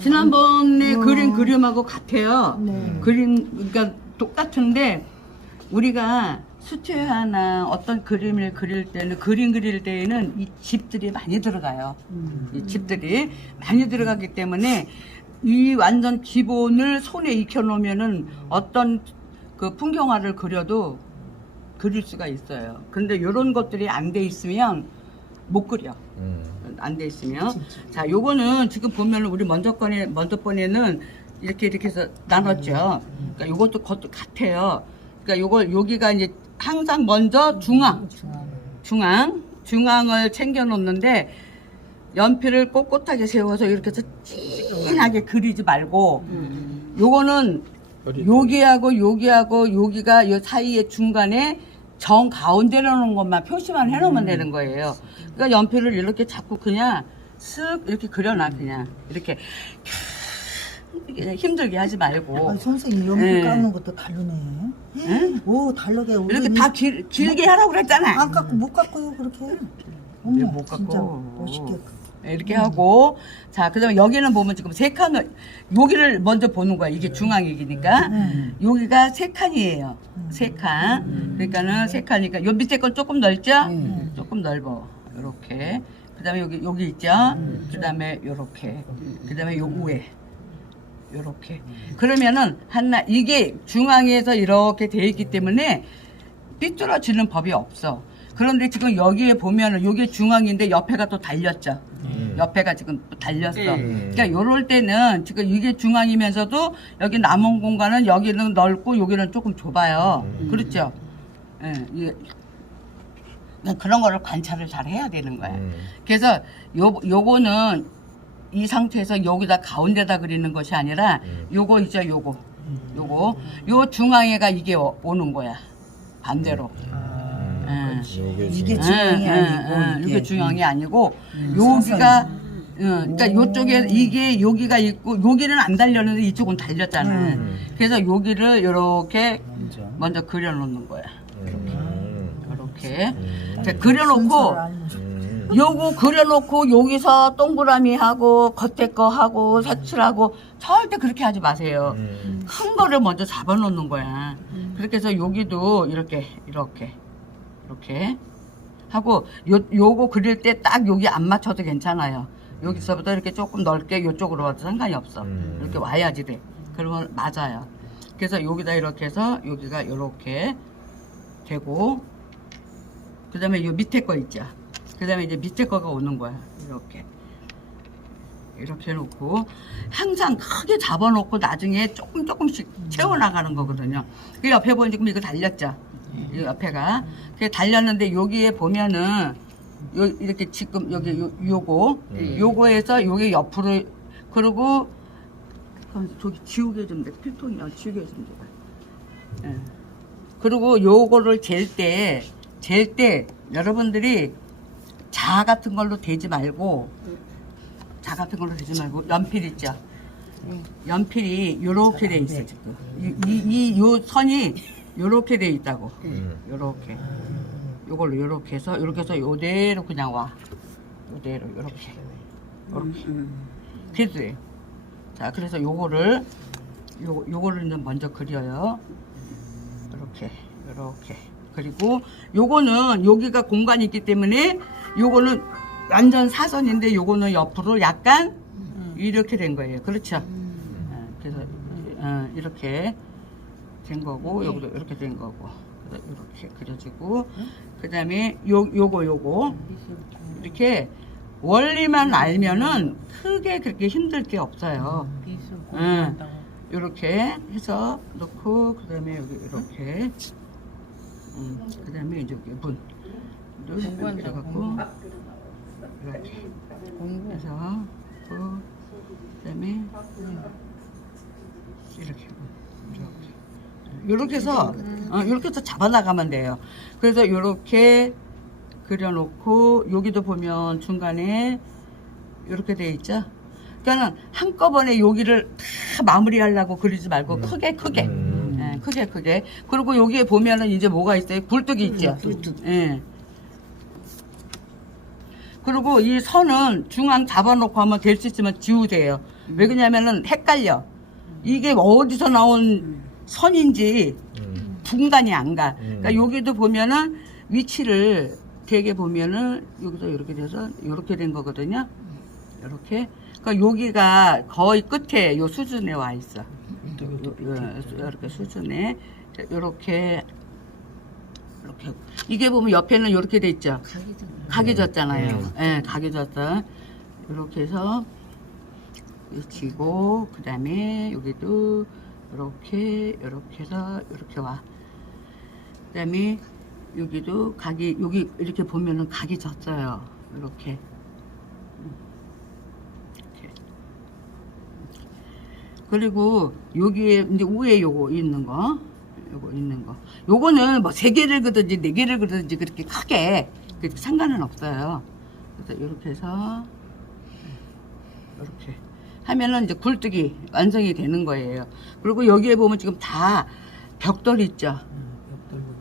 지난번에 그린 그림하고 같아요. 네. 그러니까 똑같은데 우리가 수채화나 어떤 그림을 그릴 때는 그림 그릴 때에는 이 집들이 많이 들어가요. 이 집들이 많이 들어가기 때문에 이 완전 기본을 손에 익혀 놓으면은 어떤 그 풍경화를 그려도 그릴 수가 있어요. 근데 이런 것들이 안 돼 있으면 못 그려. 안 돼 있으면. 자, 요거는 지금 보면 우리 먼저 번에는 이렇게 해서 나눴죠. 그러니까 요것도 그것도 같아요. 그러니까 요걸 여기가 이제 항상 먼저 중앙을 챙겨 놓는데 연필을 꼿꼿하게 세워서 이렇게 해서 진하게 그리지 말고 요거는 여기하고 여기가 요 사이에 중간에 정 가운데 놓는 것만 표시만 해놓으면 되는 거예요. 그러니까 연필을 이렇게 자꾸 그냥 쓱 이렇게 그려놔. 그냥 이렇게 힘들게 하지 말고. 아, 선생님 연필 네. 깎는 것도 다르네. 응? 오 다르게. 이렇게 다 길게 하라고 그랬잖아. 안 깎고 못 깎고요 그렇게. 어머 못 깎고. 진짜 멋있게. 이렇게 하고, 자, 그 다음에 여기는 보면 지금 세 칸을, 여기를 먼저 보는 거야. 이게 중앙이니까. 여기가 세 칸이에요. 세 칸. 그러니까는 세 칸이니까, 요 밑에 건 조금 넓죠? 조금 넓어. 요렇게. 그 다음에 여기 있죠? 그 다음에 요렇게. 그 다음에 요 위에. 요렇게. 그러면은, 이게 중앙에서 이렇게 돼 있기 때문에 삐뚤어지는 법이 없어. 그런데 지금 여기에 보면은, 요게 중앙인데 옆에가 또 달렸죠? 옆에가 지금 달렸어. 그러니까 요럴 때는 지금 이게 중앙이면서도 여기 남은 공간은 여기는 넓고 여기는 조금 좁아요. 그렇죠? 예, 그런 거를 관찰을 잘 해야 되는 거야. 그래서 요거는 이 상태에서 여기다 가운데다 그리는 것이 아니라 요거 있죠, 요거. 요 중앙에가 이게 오는 거야. 반대로. 이게 중앙이 아니고 이게 중앙이 아니고 여기가 그러니까 요쪽에 이게 여기가 있고 여기는 안 달렸는데 이쪽은 달렸잖아. 그래서 여기를 이렇게 먼저 그려놓는 거야. 이렇게 그려놓고 요거 그려놓고 여기서 동그라미 하고 겉에 거 하고 색칠하고 절대 그렇게 하지 마세요. 큰 거를 먼저 잡아놓는 거야. 그렇게 해서 여기도 이렇게 하고 요거 그릴 때 딱 여기 안 맞춰도 괜찮아요. 여기서부터 이렇게 조금 넓게 요쪽으로 와도 상관이 없어. 이렇게 와야지 돼. 그러면 맞아요. 그래서 여기다 이렇게 해서 여기가 이렇게 되고 그 다음에 요 밑에 거 있죠. 그 다음에 이제 밑에 거가 오는 거야. 이렇게 해놓고 항상 크게 잡아놓고 나중에 조금씩 채워나가는 거거든요. 그 옆에 보면 지금 이거 달렸죠. 이 옆에가 그 달렸는데 여기에 보면은 이렇게 지금 여기 요거에서 요게 옆으로 그리고 저기 지우개 좀 돼. 필통이야. 지우개 좀 돼. 예. 그리고 요거를 잴 때 여러분들이 자 같은 걸로 대지 말고 연필 있죠. 연필이 요렇게 돼 있어 지금. 요 선이 요렇게 돼 있다고. 요렇게. 요걸로 요렇게 해서 요대로 그냥 와. 요대로 요렇게. 그래도 돼. 자, 그래서 요거를 이제 먼저 그려요. 이렇게. 그리고 요거는 여기가 공간이 있기 때문에 요거는 완전 사선인데 요거는 옆으로 약간 이렇게 된 거예요. 그렇죠? 그래서 이렇게 된 거고 여기도 이렇게 된 거고 이렇게 그려지고 그 다음에 요거 이렇게 원리만 알면은 크게 그렇게 힘들 게 없어요. 이렇게 해서 넣고 그 다음에 여기 이렇게 그 다음에 이제 여기 문 이래갖고 이렇게 해서 그 다음에 이렇게 해서 이렇게 해서 잡아나가면 돼요. 그래서 이렇게 그려놓고 여기도 보면 중간에 이렇게 돼 있죠. 그러니까는 한꺼번에 여기를 다 마무리하려고 그리지 말고 크게 그리고 여기에 보면은 이제 뭐가 있어요? 굴뚝이 있죠. 예. 그리고 이 선은 중앙 잡아놓고 하면 될 수 있으면 지우세요. 왜 그러냐면은 헷갈려. 이게 어디서 나온 선인지 분간이 안 가. 그러니까 여기도 보면은 위치를 되게 보면은 여기서 이렇게 돼서 이렇게 된 거거든요. 이렇게. 그러니까 여기가 거의 끝에 요 수준에 와 있어. 이렇게 수준에 이렇게 이렇게 이게 보면 옆에는 이렇게 돼 있죠. 각이 졌잖아요. 예, 각이 졌어. 이렇게 해서 지고 그다음에 여기도 이렇게 해서 이렇게 와. 그다음에 여기도 각이 여기 이렇게 보면은 각이 졌어요. 이렇게. 그리고 여기에 이제 위에 요거 있는 거, 요거는 뭐 3개를 그든지 4개를 그든지 그렇게 크게 상관은 없어요. 그래서 이렇게 해서 이렇게 하면은 이제 굴뚝이 완성이 되는 거예요. 그리고 여기에 보면 지금 다 벽돌 있죠.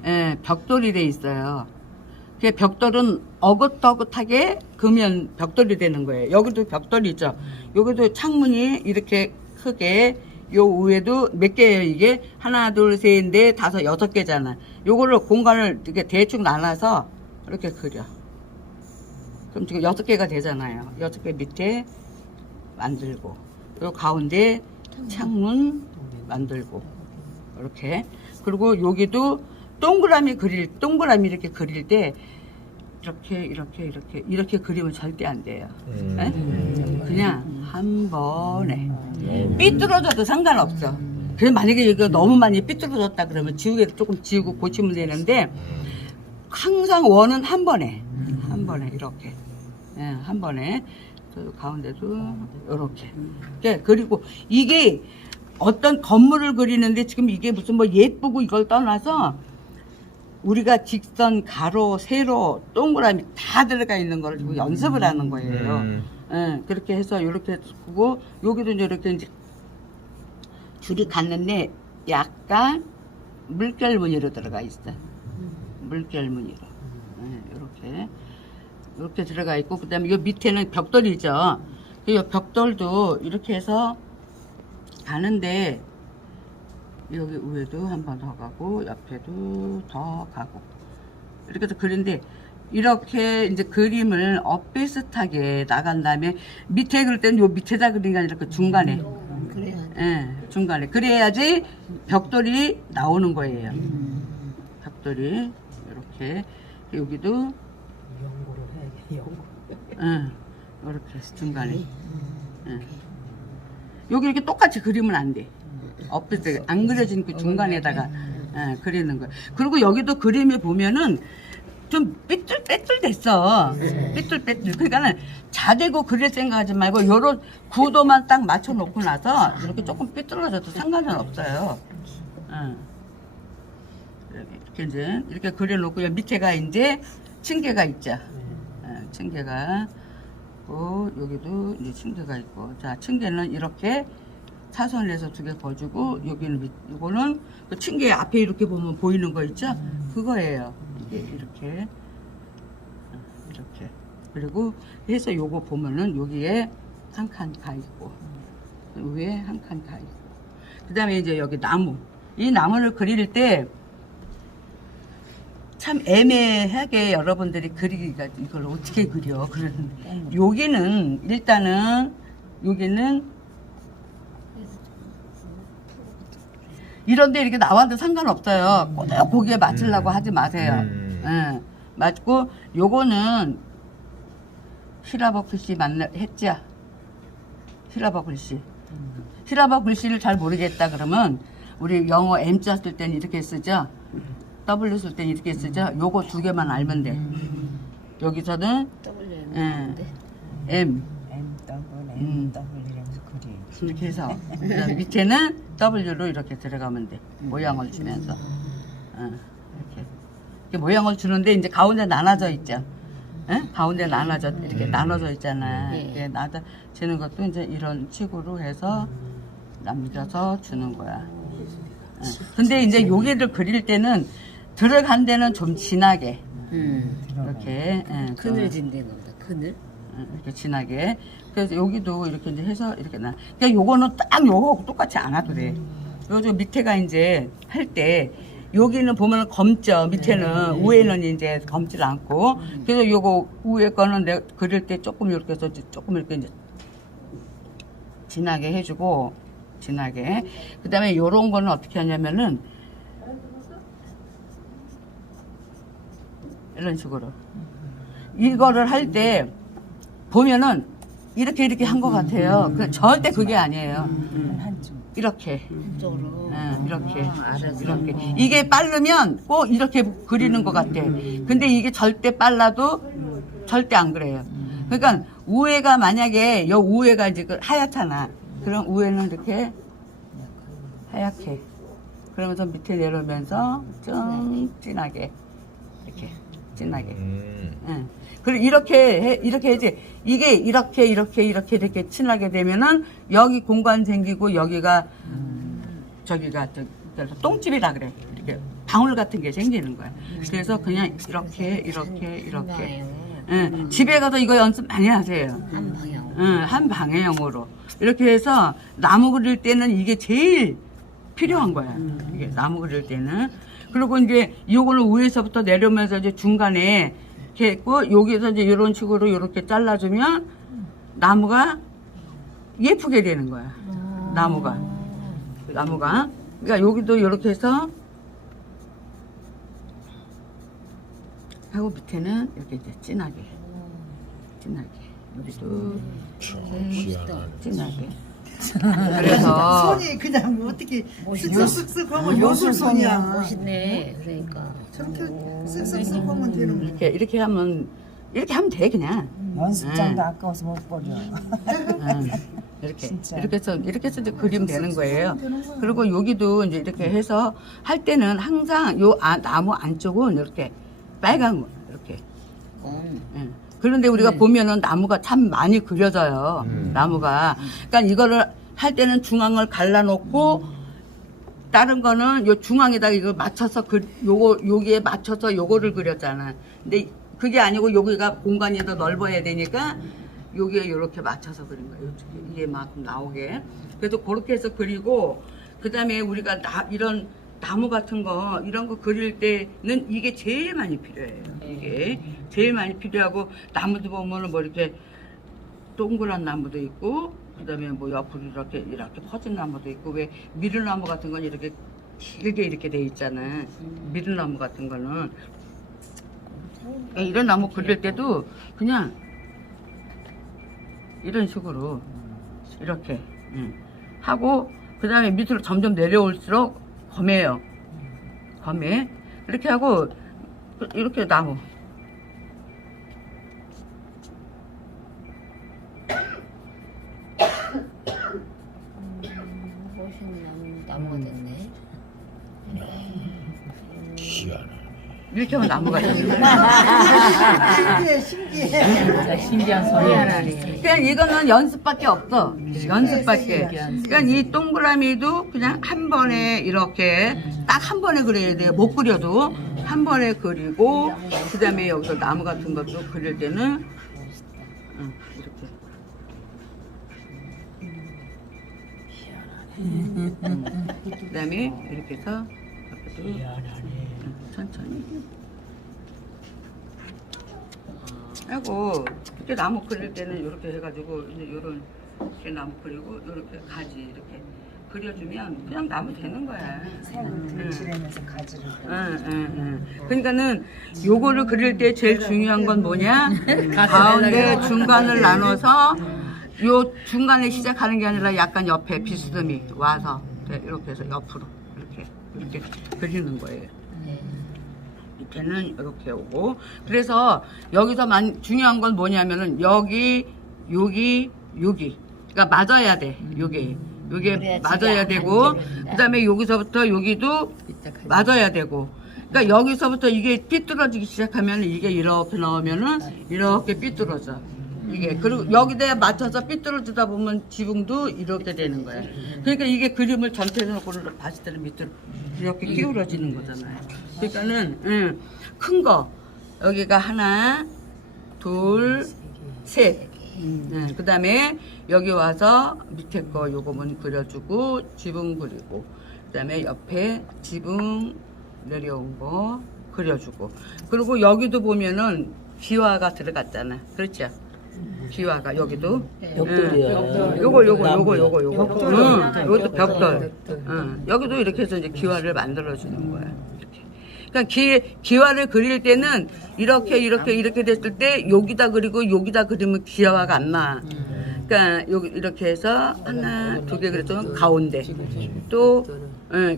예, 벽돌이 돼 있어요. 그 벽돌은 어긋어긋하게 그으면 벽돌이 되는 거예요. 여기도 벽돌이죠. 여기도 창문이 이렇게 크게 요 위에도 몇 개예요 이게? 하나 둘 셋 넷 다섯 6개잖아. 요거를 공간을 이렇게 대충 나눠서 이렇게 그려. 그럼 지금 6개가 되잖아요. 6개 밑에 만들고 요 가운데 창문 만들고 이렇게. 그리고 여기도 동그라미 이렇게 그릴 때 이렇게 그리면 절대 안 돼요. 네? 그냥 한 번에 삐뚤어져도 상관없어. 그래서 만약에 이거 너무 많이 삐뚤어졌다 그러면 조금 지우고 고치면 되는데 항상 원은 한 번에 이렇게 한 번에 가운데도 이렇게. 그리고 이게 어떤 건물을 그리는데 지금 이게 무슨 뭐 예쁘고 이걸 떠나서 우리가 직선, 가로, 세로, 동그라미 다 들어가 있는 걸 연습을 하는 거예요. 예, 그렇게 해서 이렇게 쓰고 여기도 이렇게 이제 줄이 갔는데 약간 물결 무늬로 들어가 있어. 물결 무늬로. 예, 이렇게 들어가 있고 그다음에 이 밑에는 벽돌이죠. 이 벽돌도 이렇게 해서 가는데 여기 위에도 한 번 더 가고 옆에도 더 가고 이렇게 해서 그리는데 이렇게 이제 그림을 엇비슷하게 나간 다음에 밑에 그릴 때는 요 밑에다 그리는 게 아니라 그 중간에 예, 중간에 그래야지 벽돌이 나오는 거예요. 벽돌이 이렇게 여기도 연구를 해야 연구. 이렇게 해서 중간에 여기 이렇게 똑같이 그리면 안 돼. 엇비슷하게 안 그려진 그 중간에다가 그리는 거예요. 그리고 여기도 그림에 보면은 좀 삐뚤빼뚤 됐어. 삐뚤빼뚤. 그러니까는 자대고 그릴 생각하지 말고 요런 구도만 딱 맞춰 놓고 나서 이렇게 조금 삐뚤어져도 상관은 없어요. 이렇게 이제 이렇게 그려놓고 밑에가 이제 층계가 있죠. 층계가 있고 여기도 이제 층계가 있고 자 층계는 이렇게 사선을 해서 2개 거주고 여기는 이거는 그 층계 앞에 이렇게 보면 보이는 거 있죠? 그거예요. 이게 이렇게 그리고 해서 요거 보면은 여기에 한 칸 가 있고 위에 한 칸 가 있고 그 다음에 이제 여기 나무 이 나무를 그릴 때 참 애매하게 여러분들이 그리기가 이걸 어떻게 그려 그러는데 여기는 일단은 여기는 이런데 이렇게 나와도 상관없어요. 꼭 거기에 맞추려고 하지 마세요. 예, 맞고 요거는 히라버 글씨 했죠? 히라버 글씨. 히라버 글씨를 잘 모르겠다 그러면 우리 영어 M자 쓸 때는 이렇게 쓰죠? W 쓸 때는 이렇게 쓰죠? 요거 2개만 알면 돼. 여기서는 M M W 이러면서 그리. 이렇게 해서 밑에는 W로 이렇게 들어가면 돼. 모양을 주면서 이렇게 모양을 주는데 이제 가운데 나눠져 있죠. 가운데 나눠져 이렇게 나눠져 있잖아. 이렇게 나눠지는 것도 이제 이런 식으로 해서 남겨서 주는 거야. 근데 이제 여기를 그릴 때는 들어간 데는 좀 진하게 이렇게 그늘진 데는 다 그늘? 이렇게 진하게. 그래서 여기도 이렇게 이제 해서 이렇게 나. 그러니까 요거는 딱 요거하고 똑같이 안 와도 돼. 요즘 밑에가 이제 할 때 여기는 보면 검죠. 밑에는 위에는 이제 검질 않고. 그래서 요거 위에 거는 내가 그릴 때 조금 이렇게 해서 조금 이렇게 이제 진하게 해주고 진하게. 그다음에 요런 거는 어떻게 하냐면은 이런 식으로 이거를 할 때 보면은 이렇게 한 것 같아요. 절대 그게 아니에요. 한줌. 이렇게. 쪽으로. 이렇게. 알았어. 이렇게. 이게 빠르면 꼭 이렇게 그리는 것 같아. 근데 이게 절대 빨라도 절대 안 그래요. 그러니까 우회가 만약에 요 우회가 이제 하얗잖아. 그럼 우회는 이렇게 하얗게. 그러면서 밑에 내려오면서 좀 진하게. 이렇게. 진하게. 응. 그리고 이렇게 해야지. 이게 이렇게 친하게 되면은 여기 공간 생기고 여기가 저기가 똥집이라 그래. 이렇게 방울 같은 게 생기는 거야. 그래서 그냥 이렇게. 응. 집에 가서 이거 연습 많이 하세요. 한 방향. 응, 한 방향으로. 이렇게 해서 나무 그릴 때는 이게 제일 필요한 거야. 이게 나무 그릴 때는. 그리고 이제 요거를 위에서부터 내려오면서 이제 중간에 이렇게 했고 여기서 이제 이런 식으로 이렇게 잘라주면 나무가 예쁘게 되는 거야. 나무가. 그러니까 여기도 이렇게 해서 하고 밑에는 이렇게 이제 진하게. 여기도 진하게. 그래서 손이 그냥 뭐 어떻게 쓱쓱쓱 하면 요술손이야. 멋있네. 그러니까. 저렇게 쓱쓱쓱 하면 되는 거야. 이렇게 하면 돼 그냥. 연습장도 아까워서 못 버려. 이렇게 진짜. 이렇게 해서 이제 그리면 되는 거예요. 그리고 여기도 이제 이렇게 해서 할 때는 항상 요 나무 안쪽은 이렇게 빨간 거 이렇게. 예. 그런데 우리가 보면은 나무가 참 많이 그려져요. 나무가. 그러니까 이거를 할 때는 중앙을 갈라놓고 다른 거는 요 중앙에다가 이걸 맞춰서 여기에 맞춰서 요거를 그렸잖아. 근데 그게 아니고 여기가 공간이 더 넓어야 되니까 여기에 이렇게 맞춰서 그린 거예요. 이게 막 나오게. 그래서 그렇게 해서 그리고 그다음에 우리가 이런 나무 같은 거 이런 거 그릴 때는 이게 제일 많이 필요해요. 이게 제일 많이 필요하고 나무도 보면은 뭐 이렇게 동그란 나무도 있고 그다음에 뭐 옆으로 이렇게 퍼진 나무도 있고 왜 미르나무 같은 건 이렇게 길게 이렇게 돼 있잖아. 미르나무 같은 거는 이런 나무 그릴 때도 그냥 이런 식으로 이렇게 하고 그다음에 밑으로 점점 내려올수록 검해요. 검해. 이렇게 하고 이렇게 나무. 멋있는 나무가 됐네. 이렇게 하면 나무가 돼요. 신기해. 신기한 소리 하나네. 그냥 이거는 연습밖에 없어. 연습밖에. 그러니까 이 동그라미도 그냥 한 번에 이렇게 딱 한 번에 그려야 돼요. 못 그려도 한 번에 그리고 그다음에 여기서 나무 같은 것도 그릴 때는 이렇게. 그다음에 이렇게 해서 앞에도 천천히. 하고 이렇게 나무 그릴 때는 이렇게 해가지고 이제 요런 이렇게 나무 그리고 이렇게 가지 이렇게 그려주면 그냥 나무 되는 거야. 색을 들칠하면서 가지를. 그러니까는 요거를 그릴 때 제일 중요한 건 뭐냐? 가운데 중간을 나눠서 요 중간에 시작하는 게 아니라 약간 옆에 비스듬히 와서 이렇게 해서 옆으로 이렇게 그리는 거예요. 밑에는 이렇게 오고 그래서 여기서 중요한 건 뭐냐면은 여기 그러니까 맞아야 돼. 요게 맞아야 되고 그다음에 여기서부터 여기도 맞아야 되고 그러니까 여기서부터 이게 삐뚤어지기 시작하면 이게 이렇게 나오면은 이렇게 삐뚤어져. 이게 그리고 여기다 맞춰서 삐뚤어지다 보면 지붕도 이렇게 되는 거야. 그러니까 이게 그림을 전체적으로 봤을 때는 밑으로 이렇게 기울어지는 거잖아요. 그러니까는 큰 거 여기가 하나, 둘, 색. 그다음에 여기 와서 밑에 거 요거만 그려주고 지붕 그리고 그다음에 옆에 지붕 내려온 거 그려주고 그리고 여기도 보면은 기와가 들어갔잖아. 그렇죠? 기와가 여기도 벽돌이야. 요거 요것도 벽돌. 여기도 이렇게 해서 이제 기와를 만들어 주는 거야. 이렇게. 그러니까 기와를 그릴 때는 이렇게 됐을 때 여기다 그리고 여기다 그리면 기와가 안 나. 그러니까 여기 이렇게 해서 하나, 두 개 그렸더니 가운데 또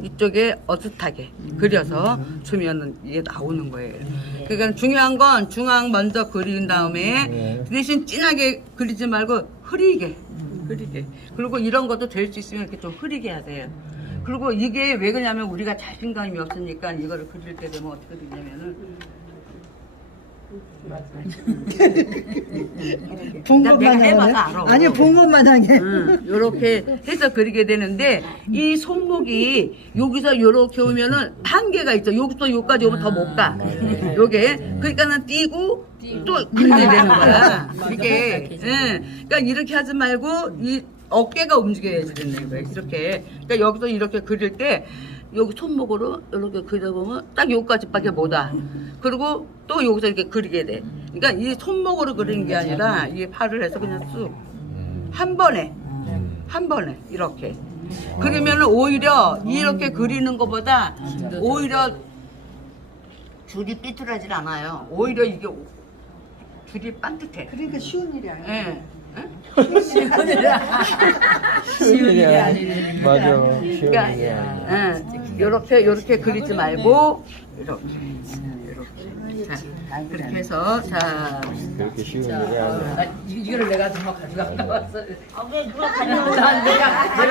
이쪽에 어슷하게 그려서 주면은 이게 나오는 거예요. 그러니까 중요한 건 중앙 먼저 그린 다음에 대신 진하게 그리지 말고 흐리게. 그리고 이런 것도 될 수 있으면 이렇게 좀 흐리게 해야 돼요. 그리고 이게 왜 그러냐면 우리가 자신감이 없으니까 이거를 그릴 때 되면 어떻게 되냐면은 본 내가 것만 해봐서 하네. 알아. 아니 본 것만 하게. 요렇게 해서 그리게 되는데 이 손목이 여기서 요렇게 오면은 한계가 있어. 여기서 여기까지 오면 더 못 가. 요게 그러니까는 띄고 또 그리게 되는 거야. 이게 그러니까 이렇게 하지 말고 이 어깨가 움직여야지 되는 거예요. 이렇게. 그러니까 여기서 이렇게 그릴 때 여기 손목으로 이렇게 그려보면 딱 여기까지밖에 못 와. 그리고 또 여기서 이렇게 그리게 돼. 그러니까 이 손목으로 그리는 게 아니라 이 팔을 해서 그냥 쑥 한 번에 이렇게 그러면은 오히려 이렇게 그리는 것보다 오히려 줄이 삐뚤어질 않아요. 오히려 이게 줄이 반듯해. 그러니까 쉬운 일이 아니야. 예. 쉬운 일이 아니라. 맞아. 쉬운 그러니까 일이 아니라. 요렇게 그리지 말고 이렇게 자, 그렇게 해서 자 그렇게 쉬운 일이 아니라. 이거를 내가 정말 가져갔다 왔어. 왜 누가 가져가?